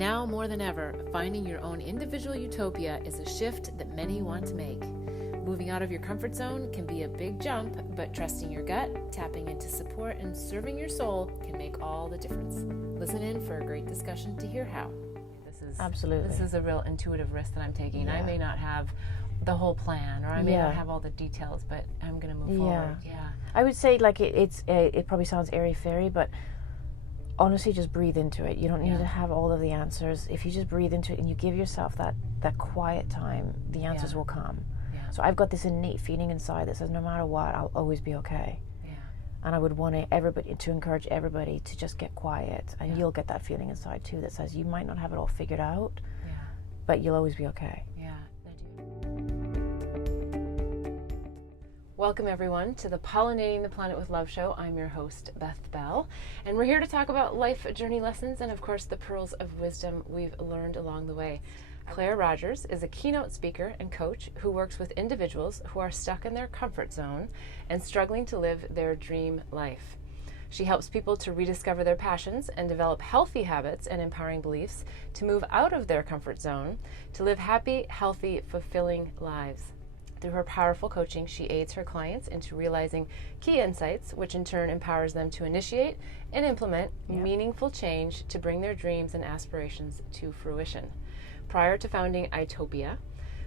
Now more than ever, finding your own individual utopia is a shift that many want to make. Moving out of your comfort zone can be a big jump, but trusting your gut, tapping into support, and serving your soul can make all the difference. Listen in for a great discussion to hear how. This is a real intuitive risk that I'm taking. Yeah. I may not have the whole plan, or I may not have all the details, but I'm going to move forward. Yeah. I would say it probably sounds airy-fairy, but honestly, just breathe into it. You don't need to have all of the answers. If you just breathe into it and you give yourself that quiet time, the answers will come. Yeah. So I've got this innate feeling inside that says no matter what, I'll always be okay. Yeah. And I would want to encourage everybody to just get quiet, and you'll get that feeling inside too that says you might not have it all figured out, but you'll always be okay. Yeah, I do. Welcome everyone to the Pollinating the Planet with Love show. I'm your host, Beth Bell, and we're here to talk about life journey lessons and of course the pearls of wisdom we've learned along the way. Claire Rogers is a keynote speaker and coach who works with individuals who are stuck in their comfort zone and struggling to live their dream life. She helps people to rediscover their passions and develop healthy habits and empowering beliefs to move out of their comfort zone to live happy, healthy, fulfilling lives. Through her powerful coaching, she aids her clients into realizing key insights, which in turn empowers them to initiate and implement meaningful change to bring their dreams and aspirations to fruition. Prior to founding Utopia,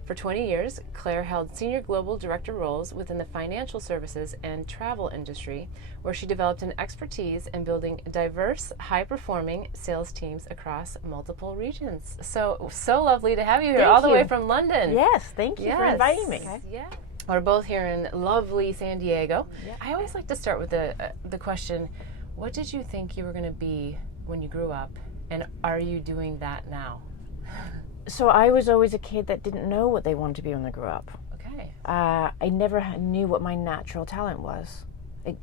for 20 years, Claire held senior global director roles within the financial services and travel industry, where she developed an expertise in building diverse, high-performing sales teams across multiple regions. So lovely to have you here, the way from London. Yes, thank you for inviting me. Okay. Yeah, we're both here in lovely San Diego. Yeah. I always like to start with the question, what did you think you were going to be when you grew up, and are you doing that now? So I was always a kid that didn't know what they wanted to be when they grew up. Okay. I never knew what my natural talent was.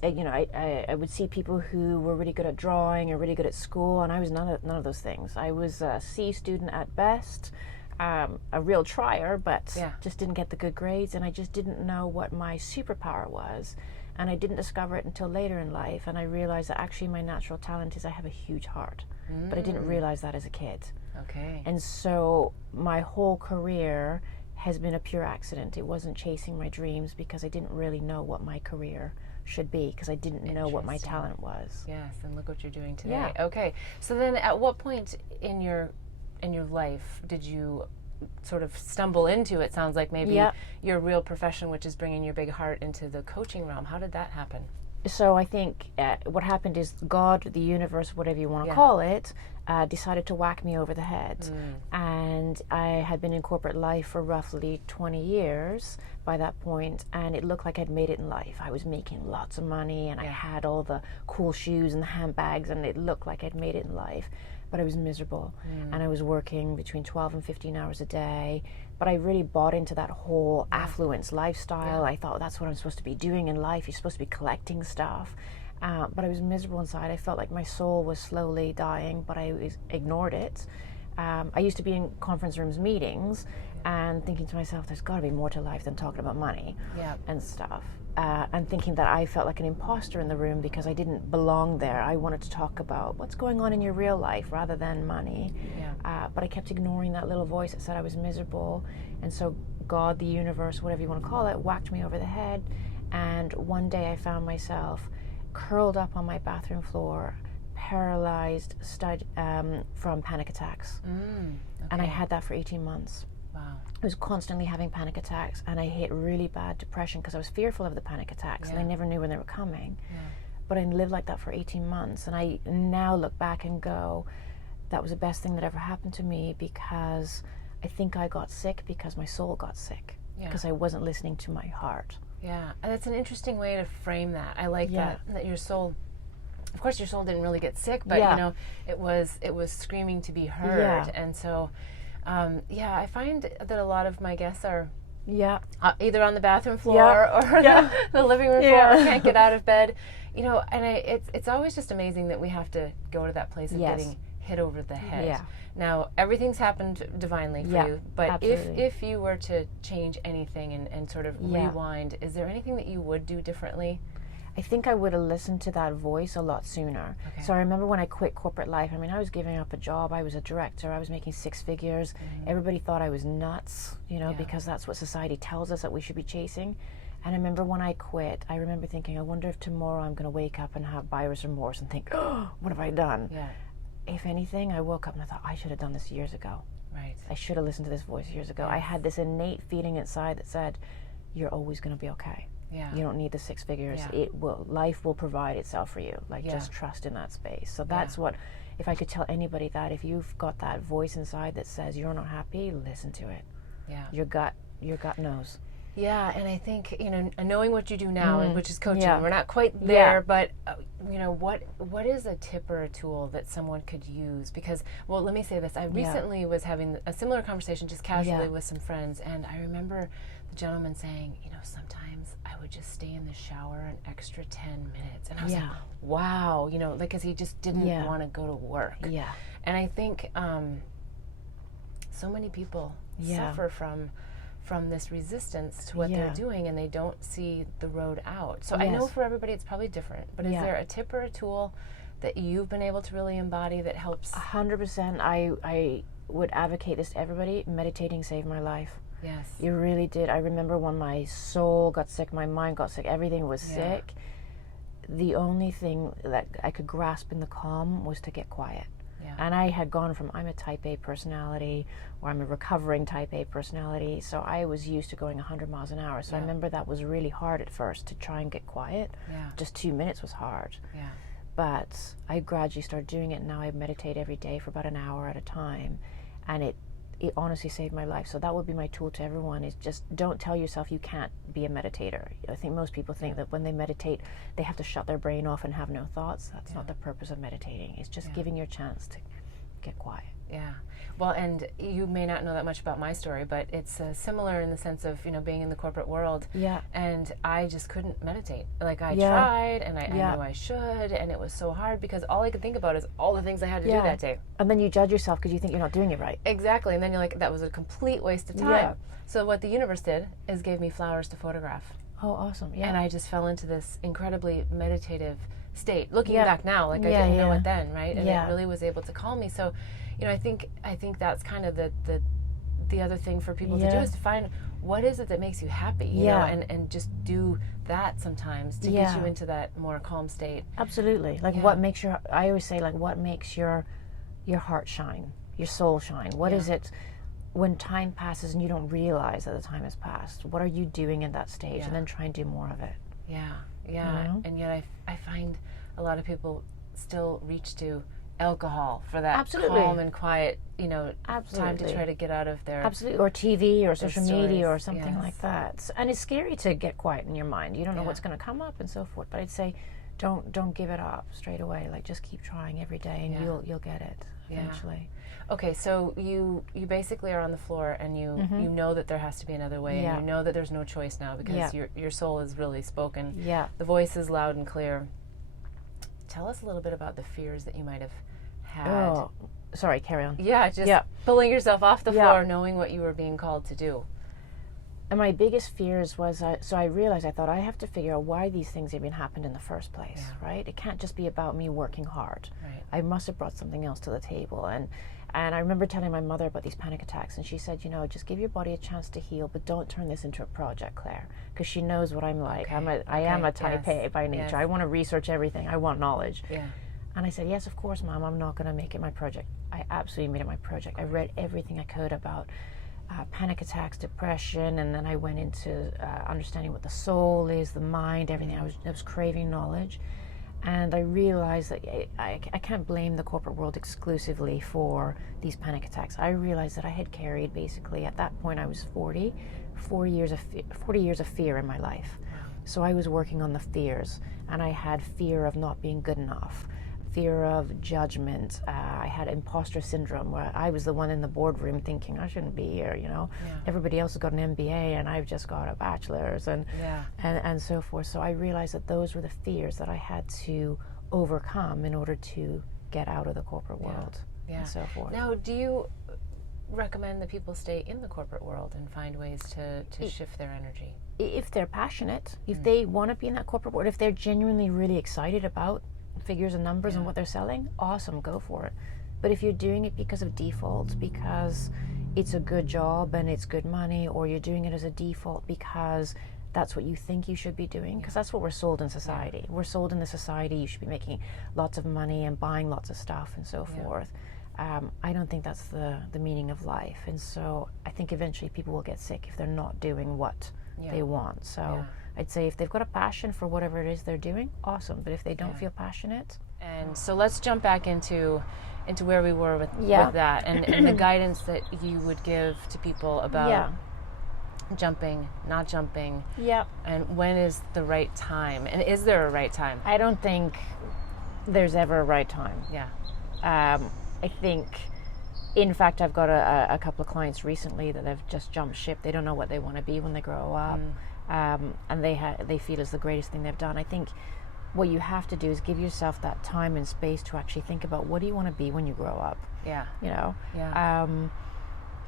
I would see people who were really good at drawing or really good at school, and I was none of those things. I was a C student at best, a real trier, but just didn't get the good grades, and I just didn't know what my superpower was. And I didn't discover it until later in life, and I realized that actually my natural talent is I have a huge heart. But I didn't realize that as a kid. Okay. And so my whole career has been a pure accident. It wasn't chasing my dreams because I didn't really know what my career should be, because I didn't know what my talent was. Yes, and look what you're doing today. Yeah. Okay. So then at what point in your life did you sort of stumble into, it sounds like maybe your real profession, which is bringing your big heart into the coaching realm? How did that happen? So I think what happened is God, the universe, whatever you want to call it, decided to whack me over the head. And I had been in corporate life for roughly 20 years by that point, and it looked like I'd made it in life. I was making lots of money, and I had all the cool shoes and the handbags, and it looked like I'd made it in life. But I was miserable, and I was working between 12 and 15 hours a day. But I really bought into that whole affluence lifestyle. I thought that's what I'm supposed to be doing in life. You're supposed to be collecting stuff. But I was miserable inside. I felt like my soul was slowly dying, but I ignored it. I used to be in conference rooms meetings and thinking to myself, there's got to be more to life than talking about money and stuff. And thinking that I felt like an imposter in the room because I didn't belong there. I wanted to talk about what's going on in your real life rather than money. But I kept ignoring that little voice that said I was miserable. And so God, the universe, whatever you want to call it, whacked me over the head. And one day I found myself curled up on my bathroom floor, paralyzed from panic attacks. And I had that for 18 months. Wow. I was constantly having panic attacks, and I hit really bad depression because I was fearful of the panic attacks, and I never knew when they were coming. But I lived like that for 18 months, and I now look back and go, that was the best thing that ever happened to me, because I think I got sick because my soul got sick, because I wasn't listening to my heart. Yeah, and that's an interesting way to frame that. I like that your soul, of course your soul didn't really get sick, but you know, it was screaming to be heard. And so I find that a lot of my guests are either on the bathroom floor or the living room floor, or can't get out of bed, you know. And it's always just amazing that we have to go to that place of getting hit over the head. Now everything's happened divinely for you, but if you were to change anything and sort of rewind, is there anything that you would do differently? I think I would have listened to that voice a lot sooner. Okay. So I remember when I quit corporate life, I mean, I was giving up a job, I was a director, I was making 6 figures. Everybody thought I was nuts, you know, because that's what society tells us that we should be chasing. And I remember when I quit, I remember thinking, I wonder if tomorrow I'm going to wake up and have buyer's remorse and think, oh, what have I done? Yeah. If anything, I woke up and I thought, I should have done this years ago. Right. I should have listened to this voice years ago. I had this innate feeling inside that said, you're always going to be okay. Yeah. You don't need the 6 figures. Yeah. Life will provide itself for you. Like, just trust in that space. So that's what, if I could tell anybody that, if you've got that voice inside that says you're not happy, listen to it. Yeah. Your gut knows. Yeah, and I think, you know, knowing what you do now, which is coaching, Yeah. we're not quite there, but, you know, what is a tip or a tool that someone could use? Because, well, let me say this. I recently was having a similar conversation just casually with some friends, and I remember the gentleman saying, you know, sometimes I would just stay in the shower an extra 10 minutes. And I was like, wow, you know, like, because he just didn't want to go to work. Yeah. And I think so many people suffer from this resistance to what they're doing, and they don't see the road out. So I know for everybody it's probably different, but is there a tip or a tool that you've been able to really embody that helps? 100%. I would advocate this to everybody. Meditating saved my life. Yes. You really did. I remember when my soul got sick, my mind got sick, everything was sick. The only thing that I could grasp in the calm was to get quiet. Yeah. And I had gone from, I'm a type A personality, or I'm a recovering type A personality, so I was used to going 100 miles an hour. So I remember that was really hard at first to try and get quiet. Yeah. Just 2 minutes was hard. Yeah. But I gradually started doing it, and now I meditate every day for about an hour at a time, and it honestly saved my life. So that would be my tool to everyone, is just don't tell yourself you can't be a meditator. I think most people think that when they meditate, they have to shut their brain off and have no thoughts. That's not the purpose of meditating. It's just giving your chance to get quiet. Yeah. Well, and you may not know that much about my story, but it's similar in the sense of, you know, being in the corporate world. Yeah. And I just couldn't meditate. Like, I tried, and I knew I should, and it was so hard because all I could think about is all the things I had to do that day. And then you judge yourself because you think you're not doing it right. Exactly. And then you're like, that was a complete waste of time. Yeah. So what the universe did is gave me flowers to photograph. Oh, awesome. Yeah. And I just fell into this incredibly meditative state. Looking back now, like, I didn't know it then, right? And it really was able to calm me. So, you know, I think that's kind of the other thing for people to do, is to find what is it that makes you happy, you know, and just do that sometimes to get you into that more calm state. Absolutely. Like, what makes I always say, like, what makes your heart shine, your soul shine? What is it when time passes and you don't realize that the time has passed? What are you doing in that stage? And then try and do more of it. Yeah, yeah. You know? And yet I find a lot of people still reach to alcohol for that calm and quiet, you know, time to try to get out of their or TV or social media or something like that. And it's scary to get quiet in your mind. You don't know what's going to come up and so forth. But I'd say, don't give it up straight away. Like, just keep trying every day, and you'll get it eventually. Okay, so you basically are on the floor, and you know that there has to be another way, and you know that there's no choice now because your soul has really spoken. Yeah, the voice is loud and clear. Tell us a little bit about the fears that you might have had. Oh, sorry, carry on. Yeah, just pulling yourself off the floor, knowing what you were being called to do. And my biggest fears was, so I realized, I thought, I have to figure out why these things even happened in the first place, right? It can't just be about me working hard. Right. I must have brought something else to the table. And I remember telling my mother about these panic attacks, and she said, you know, just give your body a chance to heal, but don't turn this into a project, Claire, because she knows what I'm like. I am a type A by nature. I want to research everything. I want knowledge. Yeah. And I said, yes, of course, Mom, I'm not going to make it my project. I absolutely made it my project. I read everything I could about panic attacks, depression, and then I went into understanding what the soul is, the mind, everything. I was craving knowledge. And I realized that I can't blame the corporate world exclusively for these panic attacks. I realized that I had carried, basically, at that point I was 40 years of fear in my life. So I was working on the fears, and I had fear of not being good enough, fear of judgment. I had imposter syndrome, where I was the one in the boardroom thinking, I shouldn't be here, you know. Yeah. Everybody else has got an MBA and I've just got a bachelor's and so forth. So I realized that those were the fears that I had to overcome in order to get out of the corporate world and so forth. Now, recommend that people stay in the corporate world and find ways to shift their energy? If they're passionate, if they want to be in that corporate world, if they're genuinely really excited about figures and numbers and what they're selling, awesome, go for it. But if you're doing it because of default, because it's a good job and it's good money, or you're doing it as a default because that's what you think you should be doing, because that's what we're sold in society. We're sold in the society you should be making lots of money and buying lots of stuff and so forth. I don't think that's the meaning of life. And so I think eventually people will get sick if they're not doing what they want. So I'd say if they've got a passion for whatever it is they're doing, awesome. But if they don't feel passionate. And so let's jump back into where we were with that and the guidance that you would give to people about jumping, not jumping, and when is the right time, and is there a right time? I don't think there's ever a right time. I think, in fact, I've got a couple of clients recently that have just jumped ship. They don't know what they want to be when they grow up, and they feel it's the greatest thing they've done. I think what you have to do is give yourself that time and space to actually think about, what do you want to be when you grow up?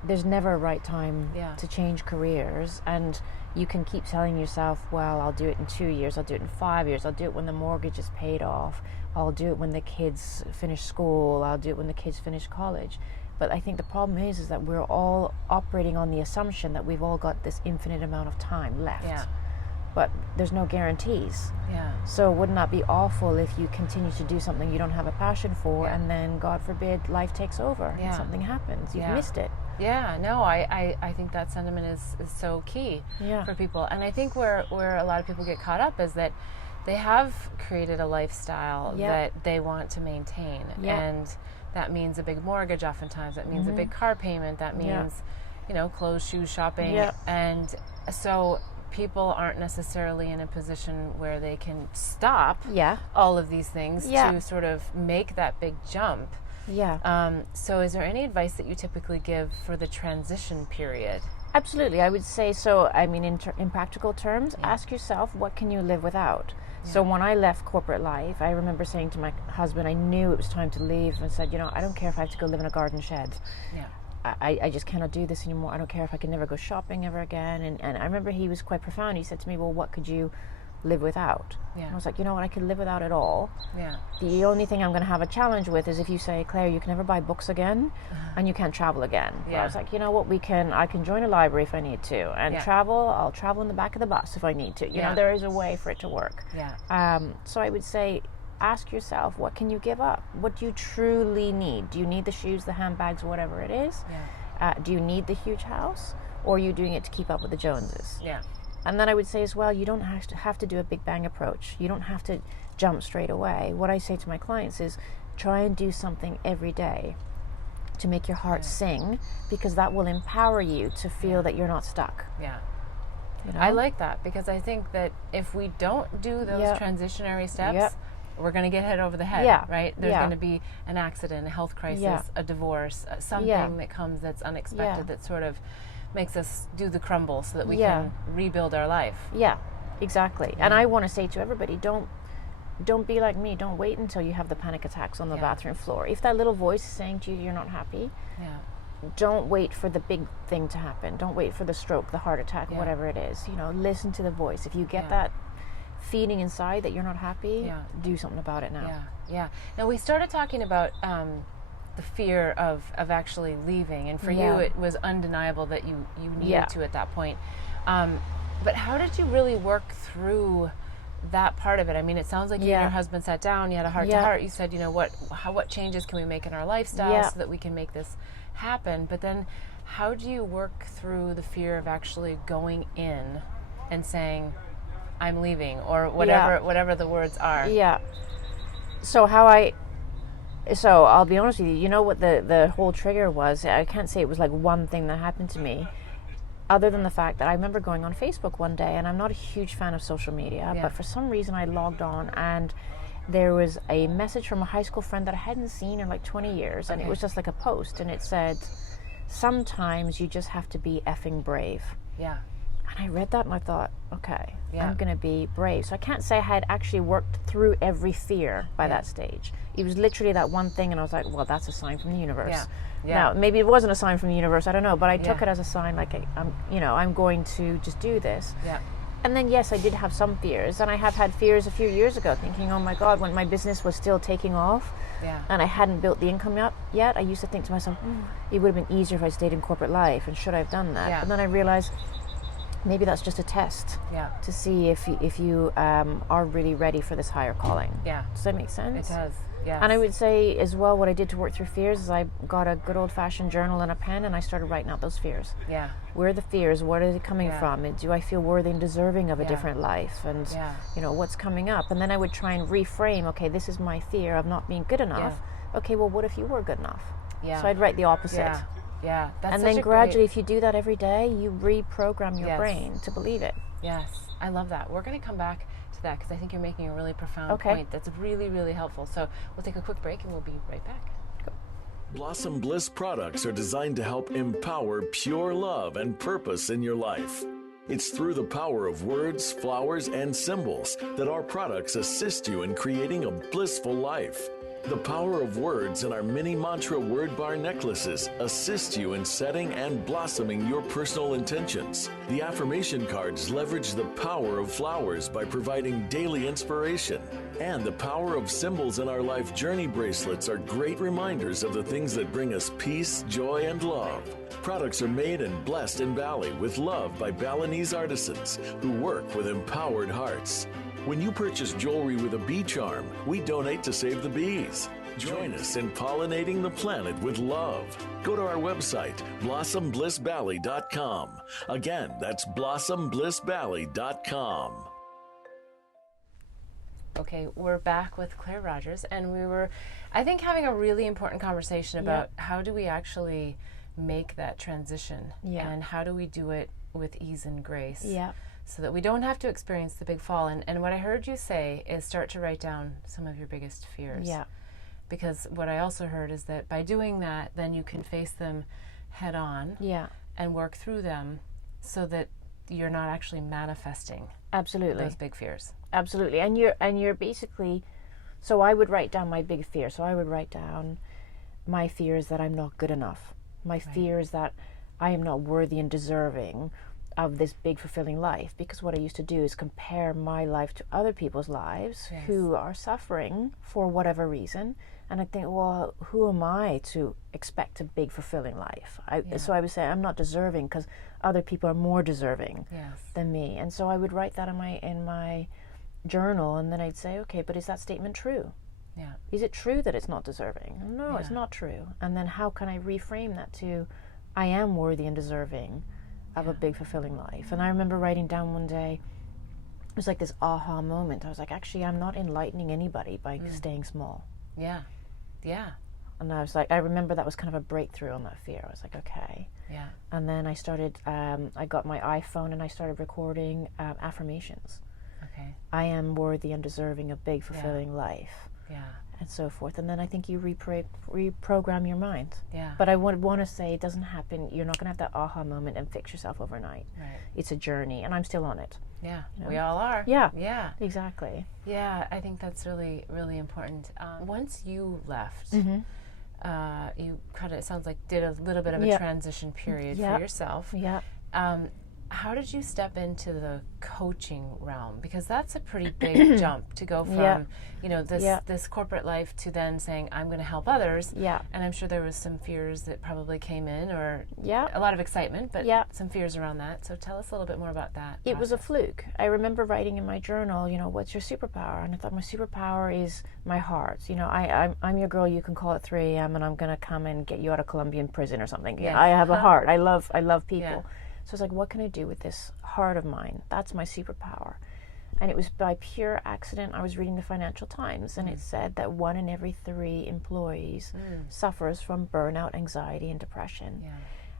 There's never a right time to change careers, and you can keep telling yourself, well, I'll do it in 2 years, I'll do it in 5 years, I'll do it when the mortgage is paid off, I'll do it when the kids finish school, I'll do it when the kids finish college. But I think the problem is that we're all operating on the assumption that we've all got this infinite amount of time left. But there's no guarantees. So wouldn't that be awful if you continue to do something you don't have a passion for, and then, God forbid, life takes over and something happens? You've missed it. I think that sentiment is so key for people. And I think where a lot of people get caught up is that they have created a lifestyle that they want to maintain. And that means a big mortgage oftentimes. That means a big car payment. That means, clothes, shoes, shopping. And so people aren't necessarily in a position where they can stop all of these things to sort of make that big jump. So is there any advice that you typically give for the transition period? Absolutely. I would say so. I mean, in practical terms, ask yourself, what can you live without? So when I left corporate life, I remember saying to my husband, I knew it was time to leave, and said, I don't care if I have to go live in a garden shed. I just cannot do this anymore. I don't care if I can never go shopping ever again. And I remember he was quite profound. He said to me, well, what could you live without? And I was like, you know what, I could live without it all. The only thing I'm going to have a challenge with is if you say, Claire, you can never buy books again and you can't travel again. I was like, you know what, I can join a library if I need to, and I'll travel in the back of the bus if I need to. You know, there is a way for it to work. So I would say, ask yourself, what can you give up? What do you truly need? Do you need the shoes, the handbags, whatever it is? Do you need the huge house? Or are you doing it to keep up with the Joneses? And then I would say as well, you don't have to do a big bang approach. You don't have to jump straight away. What I say to my clients is, try and do something every day to make your heart sing, because that will empower you to feel that you're not stuck. I like that, because I think that if we don't do those transitionary steps, we're going to get hit over the head, right? There's going to be an accident, a health crisis, a divorce, something that comes that's unexpected that sort of makes us do the crumble so that we can rebuild our life. Exactly. And I want to say to everybody, don't be like me. Don't wait until you have the panic attacks on the bathroom floor. If that little voice is saying to you you're not happy, don't wait for the big thing to happen. Don't wait for the stroke, the heart attack, whatever it is. Listen to the voice. If you get that feeling inside that you're not happy, do something about it now. Now, we started talking about the fear of actually leaving, and for you it was undeniable that you needed to at that point. But how did you really work through that part of it? I mean, it sounds like you and your husband sat down, you had a heart-to-heart, you said, what changes can we make in our lifestyle so that we can make this happen? But then how do you work through the fear of actually going in and saying, I'm leaving, or whatever the words are? So I'll be honest with you, what the whole trigger was? I can't say it was like one thing that happened to me, other than the fact that I remember going on Facebook one day, and I'm not a huge fan of social media, but for some reason I logged on, and there was a message from a high school friend that I hadn't seen in like 20 years, and it was just like a post, and it said, sometimes you just have to be effing brave. And I read that and I thought, okay, Yeah. I'm going to be brave. So I can't say I had actually worked through every fear by that stage. It was literally that one thing, and I was like, well, that's a sign from the universe. Yeah. Yeah. Now, maybe it wasn't a sign from the universe, I don't know, but I took it as a sign, like, I'm going to just do this. Yeah. And then, yes, I did have some fears, and I have had fears a few years ago, thinking, oh my God, when my business was still taking off, and I hadn't built the income up yet, I used to think to myself, it would have been easier if I stayed in corporate life, and should I have done that? Yeah. And then I realized, maybe that's just a test to see if you are really ready for this higher calling. Yeah. Does that make sense? It does. Yes. And I would say as well, what I did to work through fears is I got a good old-fashioned journal and a pen, and I started writing out those fears. Yeah. Where are the fears? What are they coming from? And do I feel worthy and deserving of a different life? And what's coming up? And then I would try and reframe. Okay, this is my fear of not being good enough. Okay, well, what if you were good enough? Yeah. So I'd write the opposite. Yeah. Yeah. That's And such then a gradually, great... if you do that every day, you reprogram your brain to believe it. Yes, I love that. We're going to come back to that because I think you're making a really profound point that's really, really helpful. So we'll take a quick break and we'll be right back. Blossom Bliss products are designed to help empower pure love and purpose in your life. It's through the power of words, flowers, and symbols that our products assist you in creating a blissful life. The power of words in our mini mantra word bar necklaces assist you in setting and blossoming your personal intentions. The affirmation cards leverage the power of flowers by providing daily inspiration. And the power of symbols in our life journey bracelets are great reminders of the things that bring us peace, joy, and love. Products are made and blessed in Bali with love by Balinese artisans who work with empowered hearts. When you purchase jewelry with a bee charm, we donate to save the bees. Join us in pollinating the planet with love. Go to our website, blossomblissbali.com. Again, that's blossomblissbali.com. Okay, we're back with Claire Rogers, and we were, I think, having a really important conversation about how do we actually make that transition, and how do we do it with ease and grace. So that we don't have to experience the big fall. And what I heard you say is start to write down some of your biggest fears. Because what I also heard is that by doing that, then you can face them head on and work through them so that you're not actually manifesting those big fears. Absolutely. And you're basically, so I would write down my big fear. So I would write down my fears that I'm not good enough. My fears that I am not worthy and deserving of this big fulfilling life, because what I used to do is compare my life to other people's lives who are suffering for whatever reason, and I think, well, who am I to expect a big fulfilling life? So I would say I'm not deserving because other people are more deserving than me, and so I would write that in my journal, and then I'd say, okay, but is that statement true? Is it true that it's not deserving? No, it's not true. And then how can I reframe that to I am worthy and deserving of a big fulfilling life? And I remember writing down one day, it was like this aha moment. I was like, actually, I'm not enlightening anybody by staying small. And I was like, I remember that was kind of a breakthrough on that fear. I was like, okay. And then I started, I got my iPhone and I started recording affirmations. I am worthy and deserving of big fulfilling life. And so forth. And then I think you reprogram your mind. But I would want to say it doesn't happen. You're not going to have that aha moment and fix yourself overnight. It's a journey, and I'm still on it. You know? We all are. Exactly. I think that's really, really important. Once you left, you kind of, it sounds like, did a little bit of a transition period for yourself. How did you step into the coaching realm? Because that's a pretty big jump to go from, you know, this corporate life to then saying, I'm going to help others. And I'm sure there was some fears that probably came in, or a lot of excitement, but some fears around that. So tell us a little bit more about that. It was a fluke. I remember writing in my journal, you know, what's your superpower? And I thought my superpower is my heart. You know, I'm your girl, you can call at 3 a.m. and I'm going to come and get you out of Colombian prison or something. I have a heart. I love people. So I was like, what can I do with this heart of mine? That's my superpower. And it was by pure accident. I was reading the Financial Times, and it said that 1 in every 3 employees suffers from burnout, anxiety, and depression.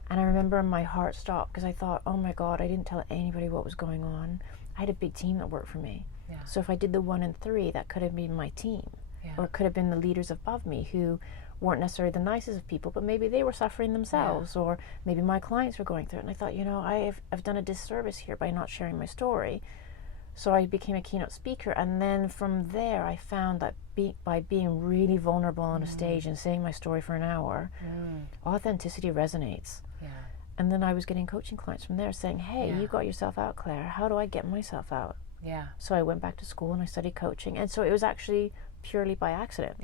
And I remember my heart stopped because I thought, oh my God, I didn't tell anybody what was going on. I had a big team that worked for me. So if I did the 1 in 3, that could have been my team. Or it could have been the leaders above me who weren't necessarily the nicest of people, but maybe they were suffering themselves, or maybe my clients were going through it. And I thought, I've done a disservice here by not sharing my story. So I became a keynote speaker, and then from there I found that by being really vulnerable on a stage and saying my story for an hour, authenticity resonates. Yeah. And then I was getting coaching clients from there saying, hey, you got yourself out, Claire. How do I get myself out? Yeah. So I went back to school and I studied coaching. And so it was actually purely by accident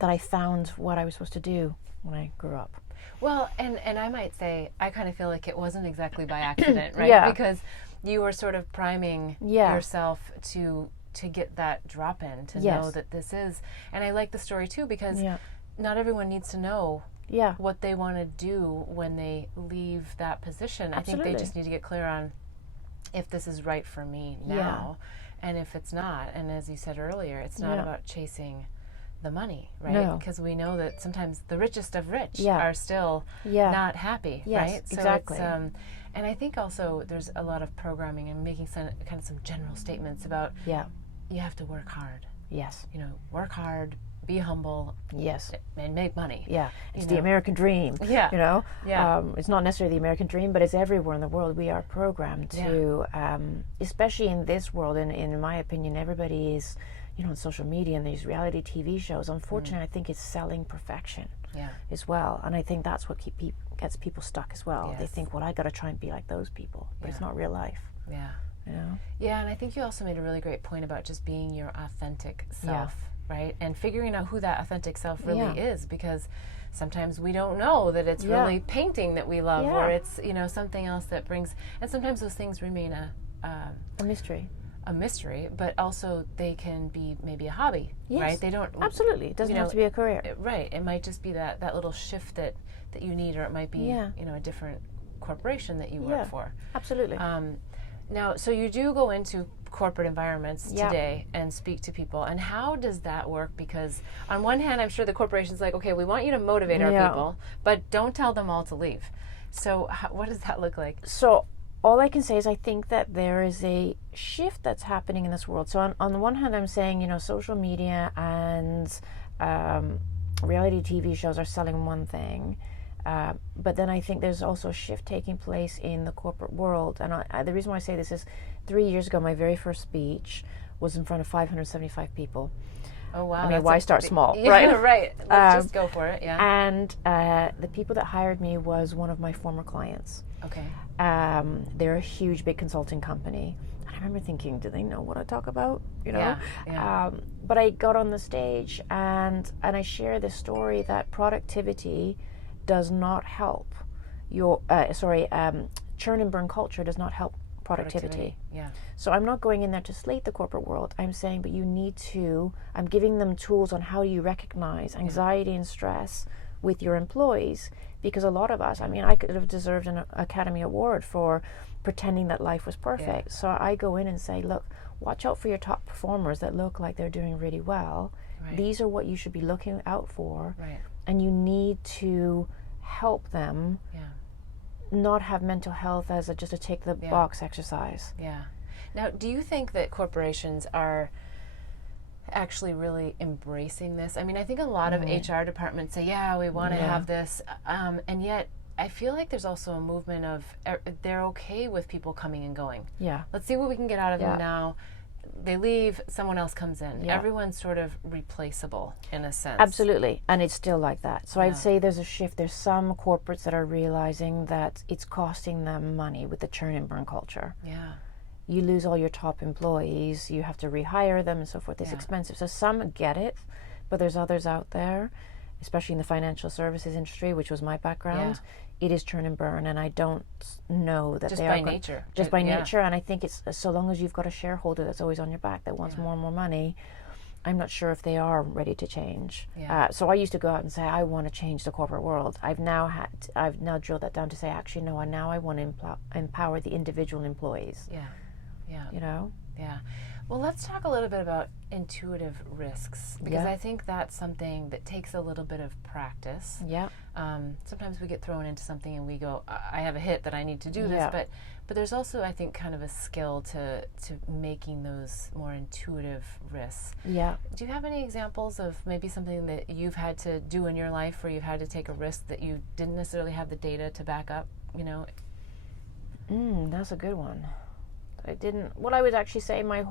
that I found what I was supposed to do when I grew up. Well, and I might say, I kind of feel like it wasn't exactly by accident, right? Yeah. Because you were sort of priming yourself to get that drop in, to know that this is, and I like the story too, because not everyone needs to know what they want to do when they leave that position. Absolutely. I think they just need to get clear on if this is right for me now, and if it's not, and as you said earlier, it's not about chasing the money, right? No. Because we know that sometimes the richest of rich are still not happy, right? So exactly. It's, and I think also there's a lot of programming and making some general statements about you have to work hard. Yes. Work hard, be humble. Yes. And make money. Yeah. It's the American dream. Yeah. It's not necessarily the American dream, but it's everywhere in the world. We are programmed to, especially in this world, and in my opinion, everybody is, on social media and these reality TV shows. Unfortunately, I think it's selling perfection as well. And I think that's what gets people stuck as well. Yes. They think, well, I got to try and be like those people, but it's not real life. Yeah. Yeah, and I think you also made a really great point about just being your authentic self, right? And figuring out who that authentic self really is, because sometimes we don't know that it's really painting that we love, or it's, something else that brings, and sometimes those things remain a mystery, but also they can be maybe a hobby, right? They don't absolutely. It doesn't have to be a career, right? It might just be that little shift that you need, or it might be a different corporation that you work for. Absolutely. Now, so you do go into corporate environments today and speak to people, and how does that work? Because on one hand, I'm sure the corporation's like, okay, we want you to motivate our people, but don't tell them all to leave. So what does that look like? So all I can say is I think that there is a shift that's happening in this world. So on the one hand, I'm saying, social media and reality TV shows are selling one thing. But then I think there's also a shift taking place in the corporate world. And the reason why I say this is 3 years ago, my very first speech was in front of 575 people. Oh, wow. I mean, why start small, right? right? Right. Let's just go for it, And the people that hired me was one of my former clients. Okay. They're a huge, big consulting company. And I remember thinking, do they know what I talk about? Yeah. But I got on the stage and I share this story that productivity does not help your churn and burn culture does not help productivity. Yeah. So I'm not going in there to slate the corporate world. I'm saying, but I'm giving them tools on how you recognize anxiety and stress with your employees, because a lot of us, I could have deserved an Academy Award for pretending that life was perfect. So I go in and say, look, watch out for your top performers that look like they're doing really well. Right. These are what you should be looking out for. Right. And you need to help them not have mental health as just a tick the box exercise. Yeah. Now, do you think that corporations are actually really embracing this? I mean, I think a lot of HR departments say, we want to have this, and yet I feel like there's also a movement of they're okay with people coming and going. Yeah. Let's see what we can get out of them now. They leave, someone else comes in. Yeah. Everyone's sort of replaceable in a sense. Absolutely, and it's still like that. So I'd say there's a shift. There's some corporates that are realizing that it's costing them money with the churn and burn culture. Yeah. You lose all your top employees, you have to rehire them and so forth. It's expensive. So some get it, but there's others out there, especially in the financial services industry, which was my background. It is churn and burn, and I don't know that just they by are nature. Just by nature, and I think it's so long as you've got a shareholder that's always on your back that wants more and more money, I'm not sure if they are ready to change. So I used to go out and say, I want to change the corporate world. I've now drilled that down to say, actually, no, now I want to empower the individual employees. Yeah. You know? Yeah. Well, let's talk a little bit about intuitive risks, because I think that's something that takes a little bit of practice. Yeah. Sometimes we get thrown into something and we go, I have a hit that I need to do this, but there's also, I think, kind of a skill to making those more intuitive risks. Yeah. Do you have any examples of maybe something that you've had to do in your life where you've had to take a risk that you didn't necessarily have the data to back up, you know? That's a good one. I would actually say my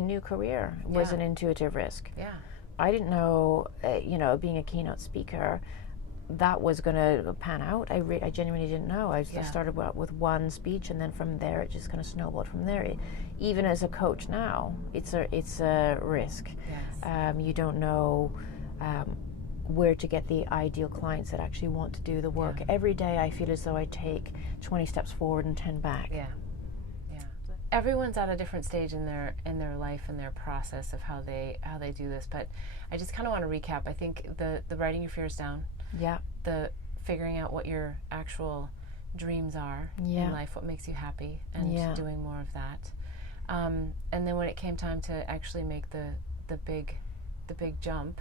new career was an intuitive risk. Yeah. I didn't know, being a keynote speaker, that was going to pan out. I genuinely didn't know. I started with one speech, and then from there it just kind of snowballed from there. Even as a coach now, it's a risk. Yes. You don't know where to get the ideal clients that actually want to do the work. Every day I feel as though I take 20 steps forward and 10 back. Yeah. Everyone's at a different stage in their life and their process of how they do this, but I just kind of want to recap. I think the writing your fears down, the figuring out what your actual dreams are in life, what makes you happy, and doing more of that, and then when it came time to actually make the big jump,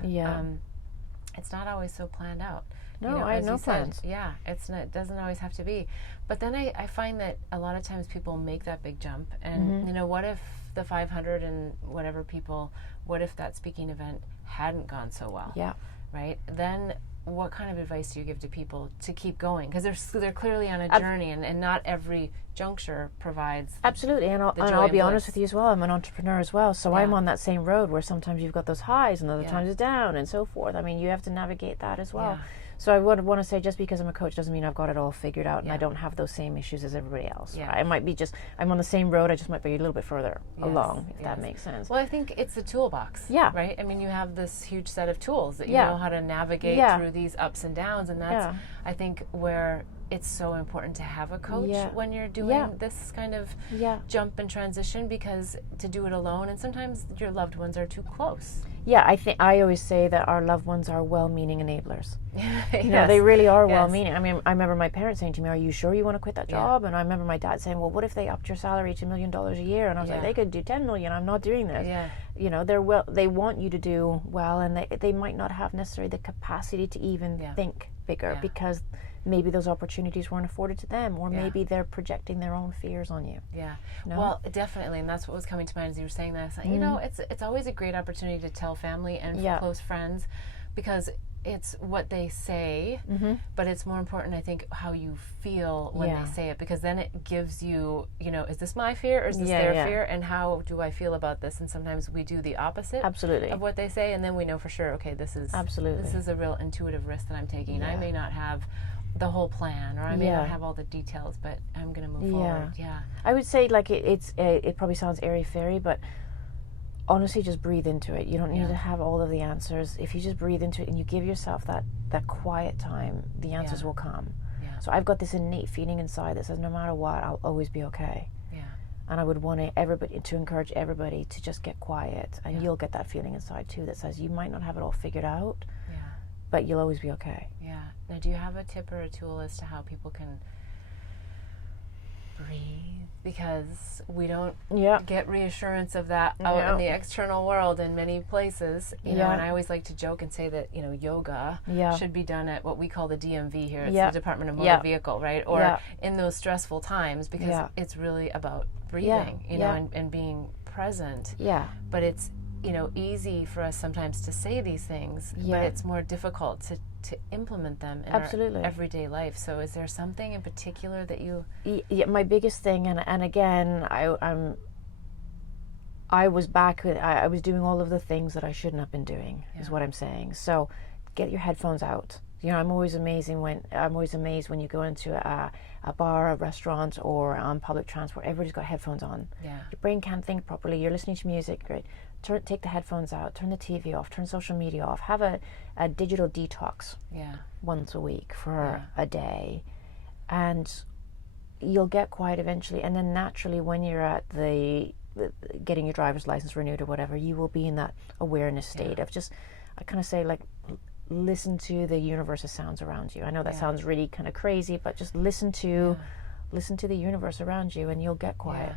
it's not always so planned out. No, I have no plans. It doesn't always have to be. But then I find that a lot of times people make that big jump, and what if the 500 and whatever people, what if that speaking event hadn't gone so well? Yeah. Right? Then what kind of advice do you give to people to keep going? Because they're clearly on a journey, and not every juncture provides. Absolutely, and I'll be honest with you as well. I'm an entrepreneur as well, so I'm on that same road where sometimes you've got those highs and other times it's down and so forth. I mean, you have to navigate that as well. So I would want to say, just because I'm a coach doesn't mean I've got it all figured out and I don't have those same issues as everybody else. Right? I might be I'm on the same road, I just might be a little bit further along, if that makes sense. Well, I think it's the toolbox, right? I mean, you have this huge set of tools that you know how to navigate through these ups and downs, and that's, I think, where it's so important to have a coach when you're doing this kind of jump and transition, because to do it alone, and sometimes your loved ones are too close. I always say that our loved ones are well-meaning enablers. They really are well-meaning. I mean, I remember my parents saying to me, "Are you sure you want to quit that job?" And I remember my dad saying, "Well, what if they upped your salary to $1 million a year?" And I was like, "They could do 10 million. I'm not doing this." They want you to do well, and they might not have necessarily the capacity to even think bigger because maybe those opportunities weren't afforded to them, or maybe they're projecting their own fears on you. Well, definitely, and that's what was coming to mind as you were saying that. It's always a great opportunity to tell family and close friends, because it's what they say, but it's more important, I think, how you feel when they say it, because then it gives you, is this my fear or is this their fear, and how do I feel about this? And sometimes we do the opposite of what they say, and then we know for sure, okay, this is a real intuitive risk that I'm taking. I may not have the whole plan, or I may not have all the details, but I'm going to move forward. I would say, like, it probably sounds airy-fairy, but honestly, just breathe into it. You don't need to have all of the answers. If you just breathe into it and you give yourself that quiet time, the answers will come. So I've got this innate feeling inside that says, no matter what, I'll always be okay. And I would want to encourage everybody to just get quiet, and you'll get that feeling inside too that says you might not have it all figured out, but you'll always be okay. Now, do you have a tip or a tool as to how people can breathe? Because we don't get reassurance of that out in the external world in many places. You know, and I always like to joke and say that, yoga should be done at what we call the DMV here. It's the Department of Motor Vehicle, right? Or in those stressful times, because it's really about breathing, and being present. But it's, easy for us sometimes to say these things, but it's more difficult to implement them in our everyday life. So is there something in particular that you... my biggest thing, and again, I was I was doing all of the things that I shouldn't have been doing, is what I'm saying. So get your headphones out. I'm always amazed when you go into a bar, a restaurant, or on public transport. Everybody's got headphones on. Your brain can't think properly. You're listening to music. Great. Take the headphones out. Turn the TV off. Turn social media off. Have a digital detox. Once a week for a day, and you'll get quiet eventually. And then naturally, when you're at the getting your driver's license renewed or whatever, you will be in that awareness state of just, I kind of say, like, listen to the universe of sounds around you. I know that sounds really kind of crazy, but just listen to the universe around you, and you'll get quiet.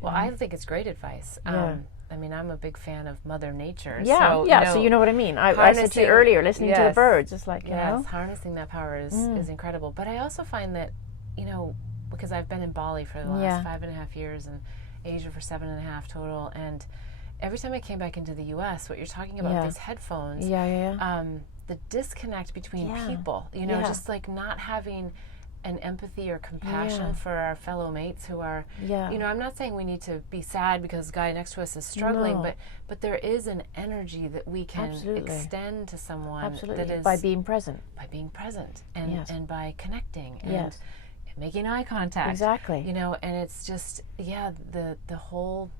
Well, I think it's great advice. I mean, I'm a big fan of Mother Nature. Yeah, so, so you know what I mean. I said to you earlier, listening to the birds, it's like, you know. Harnessing that power is incredible. But I also find that, because I've been in Bali for the last 5.5 years and Asia for 7.5 total, and every time I came back into the U.S., what you're talking about, these headphones, the disconnect between people, just like not having an empathy or compassion for our fellow mates who are, I'm not saying we need to be sad because the guy next to us is struggling, but there is an energy that we can extend to someone that is by being present. By being present and by connecting and making eye contact. Exactly. And it's just, the whole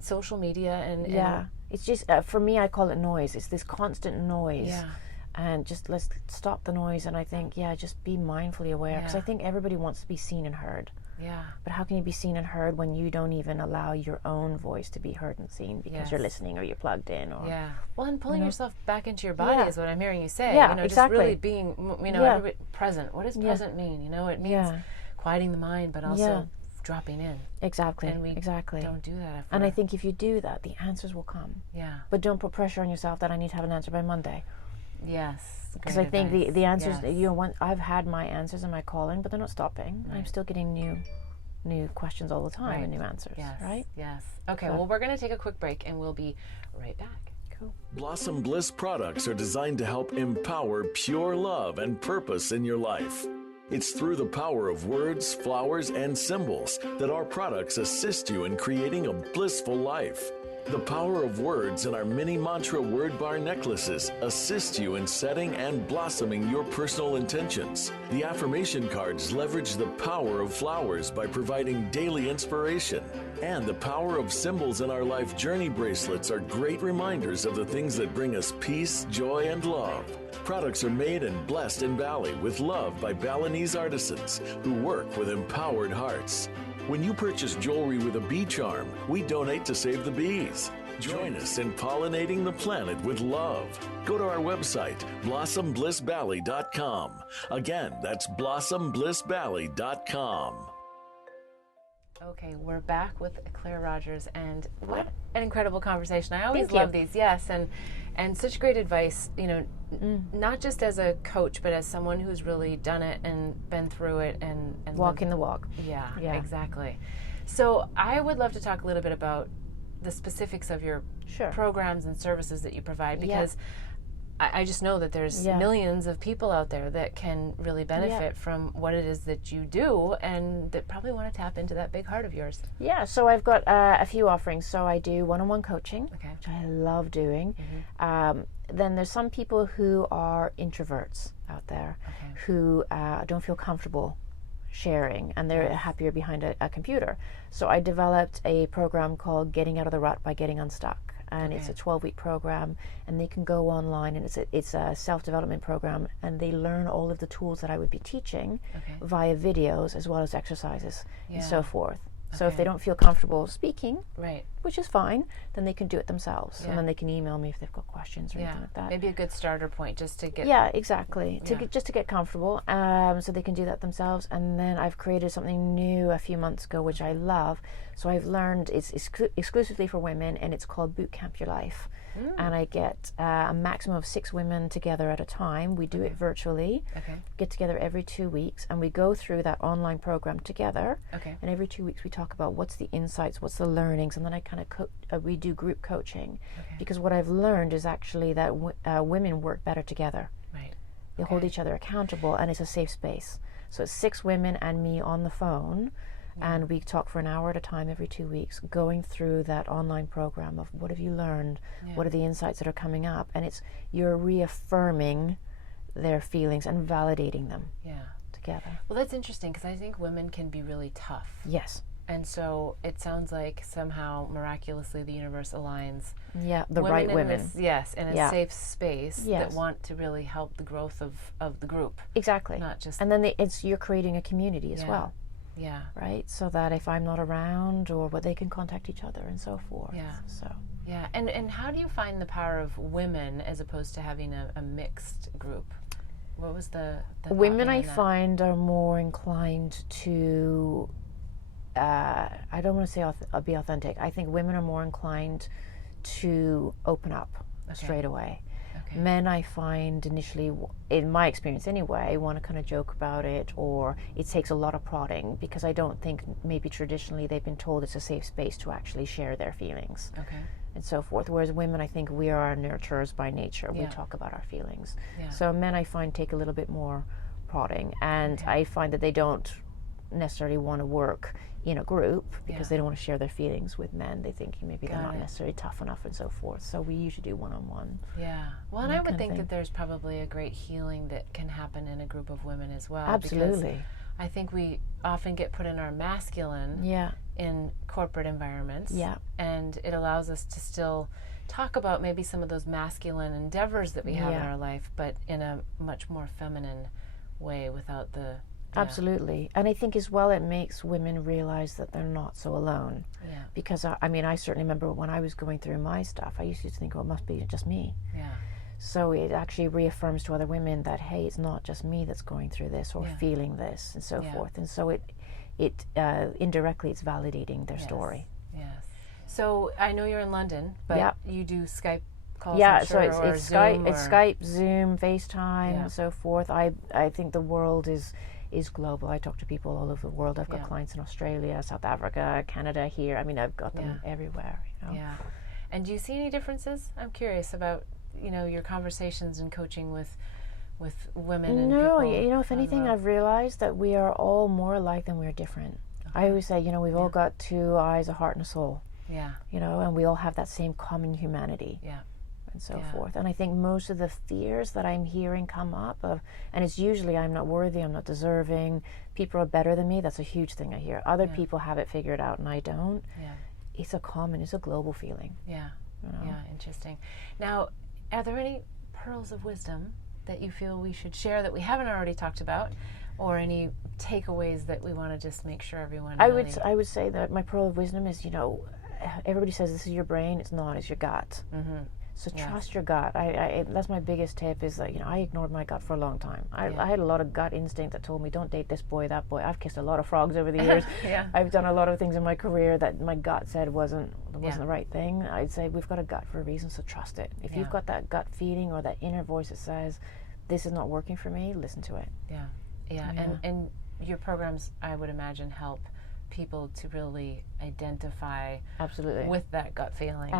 social media and it's just, for me, I call it noise. It's this constant noise. Yeah. And just let's stop the noise, and I think, just be mindfully aware, because I think everybody wants to be seen and heard. Yeah. But how can you be seen and heard when you don't even allow your own voice to be heard and seen because you're listening or you're plugged in? Or well, and pulling yourself back into your body is what I'm hearing you say. Yeah, just really being, everybody present. What does present mean? It means quieting the mind, but also dropping in. Exactly. And we don't do that. And I think if you do that, the answers will come. Yeah. But don't put pressure on yourself that I need to have an answer by Monday. Yes, because I think the answers, I've had my answers in my calling, but they're not stopping. Right. I'm still getting new questions all the time and new answers. Yes. Right? Yes. Okay. Well, we're going to take a quick break, and we'll be right back. Cool. Blossom Bliss products are designed to help empower pure love and purpose in your life. It's through the power of words, flowers, and symbols that our products assist you in creating a blissful life. The power of words in our mini mantra word bar necklaces assist you in setting and blossoming your personal intentions. The affirmation cards leverage the power of flowers by providing daily inspiration. And the power of symbols in our life journey bracelets are great reminders of the things that bring us peace, joy, and love. Products are made and blessed in Bali with love by Balinese artisans who work with empowered hearts. When you purchase jewelry with a bee charm, we donate to save the bees. Join us in pollinating the planet with love. Go to our website, blossomblissbali.com. Again, that's blossomblissbali.com. Okay, we're back with Claire Rogers, and what an incredible conversation. I always love these, and such great advice, not just as a coach, but as someone who's really done it and been through it and walking the walk. Yeah, exactly. So I would love to talk a little bit about the specifics of your programs and services that you provide, because I just know that there's millions of people out there that can really benefit from what it is that you do, and that probably want to tap into that big heart of yours. Yeah, so I've got a few offerings. So I do one-on-one coaching, which I love doing. Then there's some people who are introverts out there who don't feel comfortable sharing, and they're happier behind a computer. So I developed a program called Getting Out of the Rut by Getting Unstuck. And it's a 12-week program, and they can go online, and it's a self-development program, and they learn all of the tools that I would be teaching via videos as well as exercises and so forth. So if they don't feel comfortable speaking, which is fine, then they can do it themselves, and then they can email me if they've got questions or anything like that. Maybe a good starter point just to get... Yeah, exactly. Just to get comfortable, so they can do that themselves. And then I've created something new a few months ago, which I love. So I've learned it's exclusively for women, and it's called Boot Camp Your Life. And I get a maximum of 6 women together at a time. We do it virtually, get together every 2 weeks, and we go through that online program together. And every 2 weeks we talk about what's the insights, what's the learnings, and then I kind of we do group coaching, because what I've learned is actually that women work better together. They hold each other accountable, and it's a safe space. So it's 6 women and me on the phone. And we talk for an hour at a time every 2 weeks, going through that online program of what have you learned, what are the insights that are coming up, and you're reaffirming their feelings and validating them together. Well, that's interesting, because I think women can be really tough. Yes. And so it sounds like somehow miraculously the universe aligns the right women. In a safe space that want to really help the growth of the group. Exactly. Not just... And then you're creating a community as well. Yeah. Right? So that if I'm not around, they can contact each other and so forth. Yeah. So. Yeah. And how do you find the power of women as opposed to having a mixed group? What was the women I find are more inclined to I don't want to say be authentic. I think women are more inclined to open up straight away. Okay. Men, I find initially, in my experience anyway, want to kind of joke about it, or it takes a lot of prodding, because I don't think maybe traditionally they've been told it's a safe space to actually share their feelings. Okay. And so forth. Whereas women, I think we are nurturers by nature. Yeah. We talk about our feelings. Yeah. So men, I find, take a little bit more prodding, and I find that they don't necessarily want to work in a group because they don't want to share their feelings with men. They think maybe they're not necessarily tough enough and so forth. So we usually do one-on-one. Yeah. Well, and I would think that there's probably a great healing that can happen in a group of women as well. Absolutely. I think we often get put in our masculine in corporate environments. Yeah. And it allows us to still talk about maybe some of those masculine endeavors that we have in our life, but in a much more feminine way without the... Absolutely. And I think as well it makes women realize that they're not so alone. Yeah. Because I mean, I certainly remember when I was going through my stuff, I used to think, oh, it must be just me. Yeah. So it actually reaffirms to other women that, hey, it's not just me that's going through this or feeling this and so forth. And so it indirectly it's validating their story. Yes. So I know you're in London, but you do Skype calls, yeah, I'm sure, so it's Zoom, Skype, it's Skype, Zoom, FaceTime, and so forth. I think the world is global. I talk to people all over the world. I've got clients in Australia, South Africa, Canada, here. I mean, I've got them everywhere. You know? Yeah. And do you see any differences? I'm curious about, your conversations and coaching with women and No, people. if anything, I've realized that we are all more alike than we're different. I always say, we've all got two eyes, a heart, and a soul. Yeah. And we all have that same common humanity. Yeah. And so forth. And I think most of the fears that I'm hearing come up and it's usually I'm not worthy, I'm not deserving, people are better than me. That's a huge thing I hear. Other people have it figured out and I don't. Yeah. It's a global feeling. Yeah. Yeah, interesting. Now, are there any pearls of wisdom that you feel we should share that we haven't already talked about, or any takeaways that we want to just make sure everyone I would say that my pearl of wisdom is, everybody says this is your brain. It's not. It's your gut. Mm-hmm. So trust your gut. I that's my biggest tip is that, I ignored my gut for a long time. I had a lot of gut instinct that told me don't date this boy, that boy. I've kissed a lot of frogs over the years. I've done a lot of things in my career that my gut said wasn't the right thing. I'd say we've got a gut for a reason, so trust it. If you've got that gut feeling or that inner voice that says this is not working for me, listen to it. Yeah. And your programs, I would imagine, help people to really identify with that gut feeling,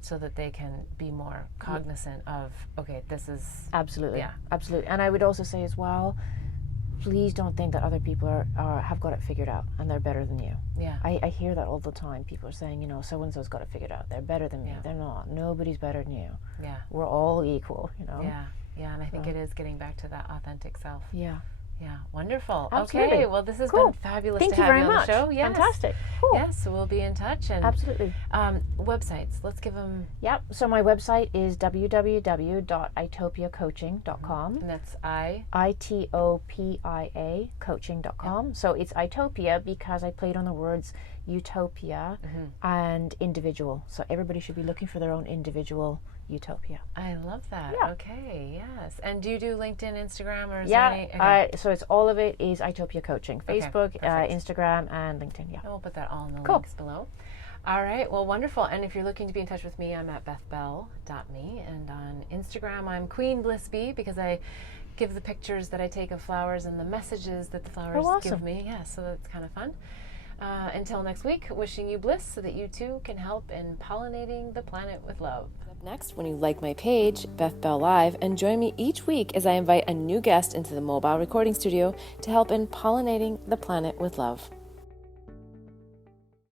so that they can be more cognizant of, okay, this is absolutely. And I would also say as well, please don't think that other people have got it figured out and they're better than you. I hear that all the time. People are saying, so and so's got it figured out, they're better than me. They're not. Nobody's better than you. We're all equal. And I think it is getting back to that authentic self. Yeah, wonderful. Absolutely. Okay, well, this has been fabulous to have you on the show. Yes. Fantastic. Cool. Yes, so we'll be in touch. And absolutely. Websites, let's give them... Yep, so my website is www.itopiacoaching.com. And that's ITOPIA coaching.com. Yep. So it's Utopia because I played on the words utopia and individual. So everybody should be looking for their own individual utopia. I love that. Yeah. Okay, yes. And do you do LinkedIn, Instagram, or is there any... so it's all of it is Utopia Coaching. Facebook, Instagram, and LinkedIn, And we'll put that all in the links below. All right, well, wonderful. And if you're looking to be in touch with me, I'm at bethbell.me. And on Instagram, I'm Queen Bliss Bee, because I give the pictures that I take of flowers and the messages that the flowers give me. Yeah, so that's kind of fun. Until next week, wishing you bliss so that you too can help in pollinating the planet with love. Up next, when you like my page, Beth Bell Live, and join me each week as I invite a new guest into the mobile recording studio to help in pollinating the planet with love.